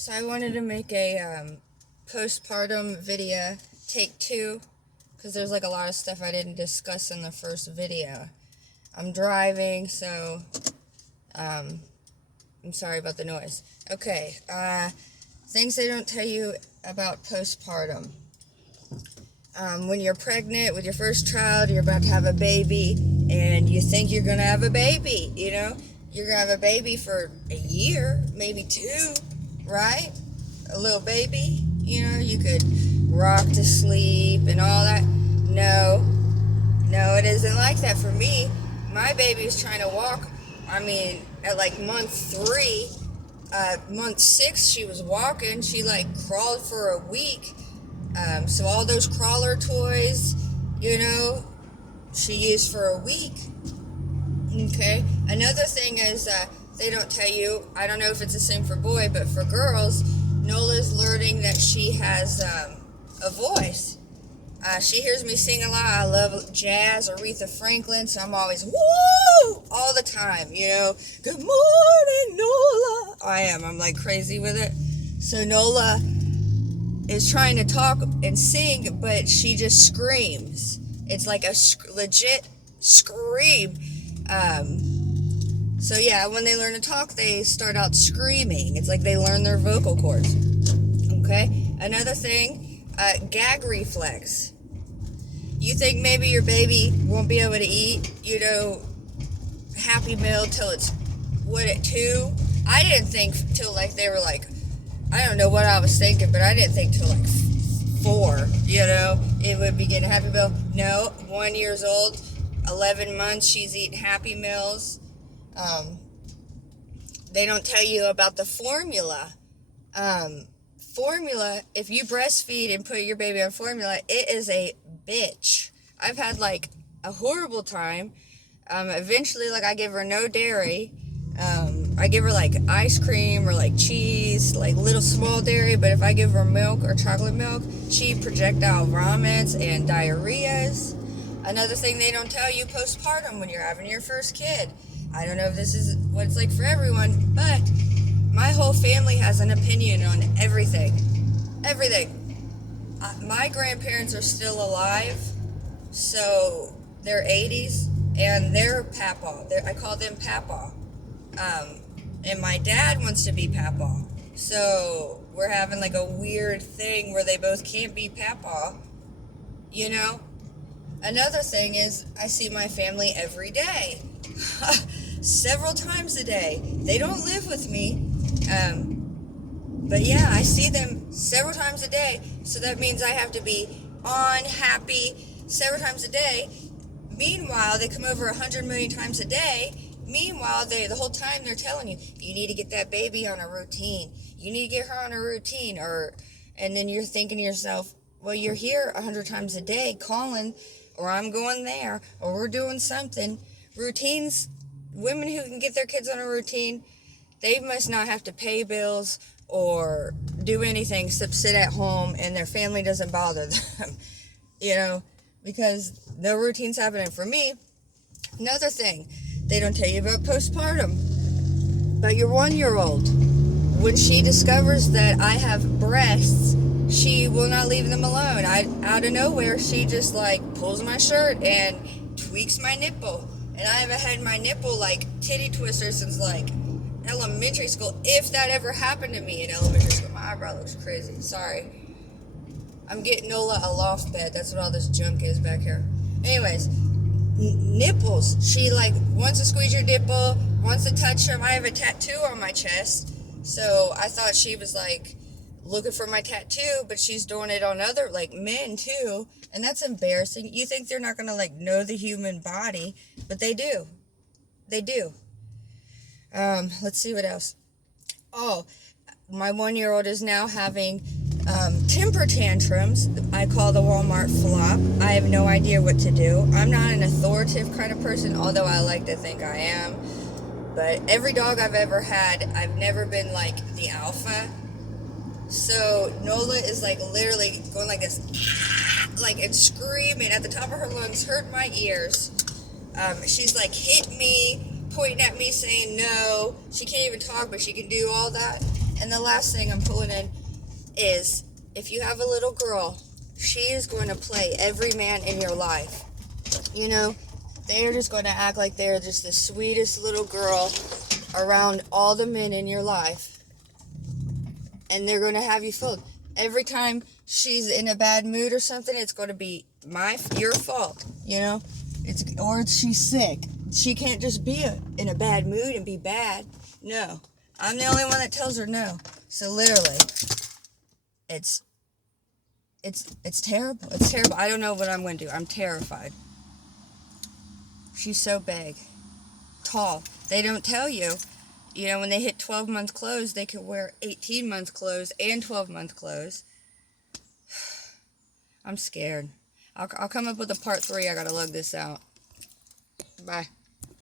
So I wanted to make a postpartum video, take 2, because there's like a lot of stuff I didn't discuss in the first video. I'm driving, so I'm sorry about the noise. Okay, things they don't tell you about postpartum. When you're pregnant with your first child, you're about to have a baby, and you think you're going to have a baby, you know? You're going to have a baby for a year, maybe 2, right? A little baby, you know, you could rock to sleep and all that. No, it isn't like that for me. My baby was trying to walk, at like month 3, month 6, she was walking. She like crawled for a week. So all those crawler toys, you know, she used for a week. Okay. Another thing is, they don't tell you, I don't know if it's the same for boy, but for girls, Nola's learning that she has a voice. She hears me sing a lot. I love jazz, Aretha Franklin, so I'm always, woo, all the time, you know. Good morning, Nola. I'm like crazy with it. So Nola is trying to talk and sing, but she just screams. It's like a legit scream. So yeah, when they learn to talk, they start out screaming. It's like they learn their vocal cords. Okay? Another thing, gag reflex. You think maybe your baby won't be able to eat, you know, Happy Meal till it's, at 2? I didn't think till like they were like, I don't know what I was thinking, but I didn't think till like 4, you know, it would be getting Happy Meal. No, 1 year old, 11 months, she's eating Happy Meals. They don't tell you about the formula. Formula, if you breastfeed and put your baby on formula, it is a bitch. I've had like a horrible time. Eventually, like, I give her no dairy. I give her like ice cream or like cheese, like little small dairy, but if I give her milk or chocolate milk, she projectile vomits and diarrheas. Another thing they don't tell you postpartum when you're having your first kid. I don't know if this is what it's like for everyone, but my whole family has an opinion on everything. Everything. My grandparents are still alive, so they're 80s, and they're papa. I call them papa. And my dad wants to be papa. So we're having like a weird thing where they both can't be papa, you know? Another thing is I see my family every day. Several times a day. They don't live with me. But yeah, I see them several times a day. So that means I have to be on, happy, several times a day. Meanwhile, they come over 100 million times a day. Meanwhile, the whole time they're telling you, you need to get that baby on a routine. You need to get her on a routine. And then you're thinking to yourself, well, you're here 100 times a day calling, or I'm going there, or we're doing something. Routines, women who can get their kids on a routine, they must not have to pay bills or do anything except sit at home, and their family doesn't bother them, you know, because no routine's happening for me. Another thing they don't tell you about postpartum, about your 1-year-old. When she discovers that I have breasts, she will not leave them alone. Out of nowhere, she just like pulls my shirt and tweaks my nipple. And I haven't had my nipple like titty twister since like elementary school. If that ever happened to me in elementary school. My eyebrow looks crazy. Sorry. I'm getting Nola a loft bed. That's what all this junk is back here. Anyways, nipples. She like wants to squeeze your nipple, wants to touch them. I have a tattoo on my chest. So I thought she was like looking for my tattoo, but she's doing it on other like men too. And that's embarrassing. You think they're not going to like know the human body, but they do. They do. Let's see what else. Oh, my 1-year-old is now having temper tantrums. I call the Walmart flop. I have no idea what to do. I'm not an authoritative kind of person, although I like to think I am. But every dog I've ever had, I've never been like the alpha. So Nola is like literally going like this, like, and screaming at the top of her lungs, hurt my ears. She's like hit me, pointing at me, saying no. She can't even talk, but she can do all that. And the last thing I'm pulling in is, if you have a little girl, she is going to play every man in your life. You know, they're just going to act like they're just the sweetest little girl around all the men in your life. And they're going to have you fooled. Every time she's in a bad mood or something, it's going to be your fault, you know? Or she's sick. She can't just be in a bad mood and be bad. No. I'm the only one that tells her no. So literally, it's terrible. It's terrible. I don't know what I'm going to do. I'm terrified. She's so big. Tall. They don't tell you. You know, when they hit 12-month clothes, they could wear 18-month clothes and 12-month clothes. I'm scared. I'll come up with a part 3. I gotta lug this out. Bye.